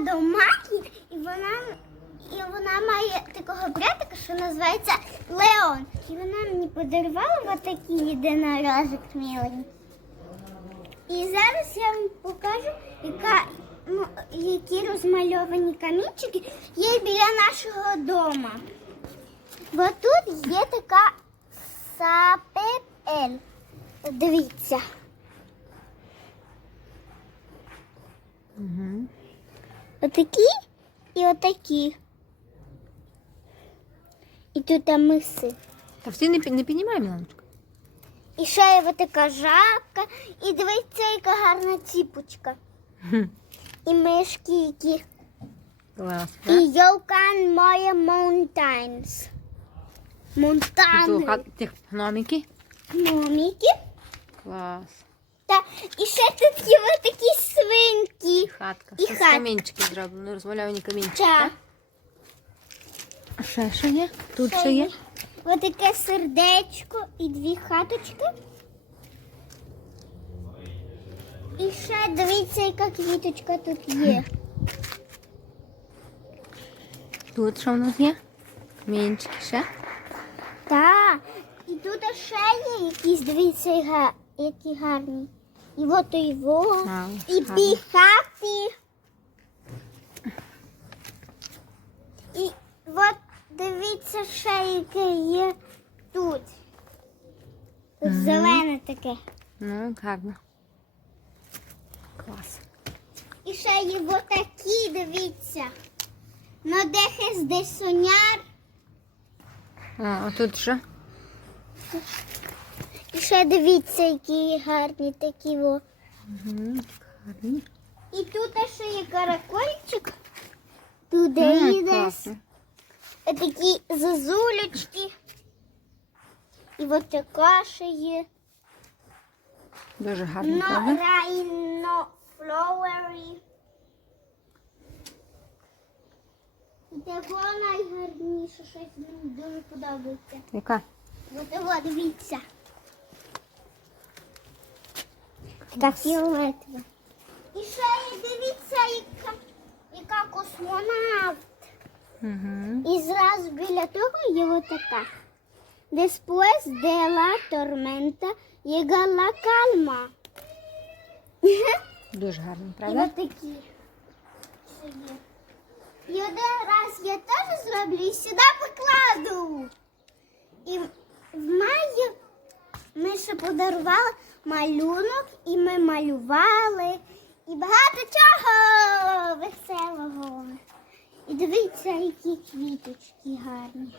до Макі, і вона, і вона має такого братика, що називається Леон. І вона мені подарувала отакий єдинорожик миленький. І зараз я вам покажу, яка, ну, які розмальовані камінчики є біля нашого дому. Бо тут є така сапепель. Дивіться. Угу. Отакі і отакі. І тут миси. Та всі не, пі- не піднімай, Міланочка. І ще є така жабка. І дивіться, яка гарна ціпочка. Хм. І мишки, які. Клас. І Йокан моє Mountains. Тут Монтани. хат- тих гномики. Гномики. Клас. І ще тут є такі свинки. Хатка. І Ще з хатка. камінчики зроблено, розмальовані камінчики. Та. Так? А ще що є? Тут що є? Ось таке сердечко і дві хаточки. І ще дивіться, яка квіточка тут є. Тут що в нас є? Камінчики ще. Так. І тут ще є якісь, дивіться, які гарні. І от. А, І хати. І от дивіться яке є тут. Тут зелене таке. Ну, гарно. Клас. І ще є отакі, дивіться. Ну, дехес де соняр. А, а тут що? І ще дивіться, які гарні такі. Во. Угу, гарні. І тут ще є каракольчик. Туди М, йде. класно. Такі зазулечки. І от така ще є. Дуже гарно, Но правда? райно. І того найгарніше щось мені дуже подобається. Яка? От дивіться. Така фіолетова. І ще дивіться, яка, яка космонавт. Угу. І зразу біля того є отака. Después de la tormenta llega la calma. Дуже гарно, І правда? отакі. ще є. І один раз я теж зроблю і сюди покладу. І в маї ще подарували малюнок, і ми малювали. І багато чого веселого. І дивіться, які квіточки гарні.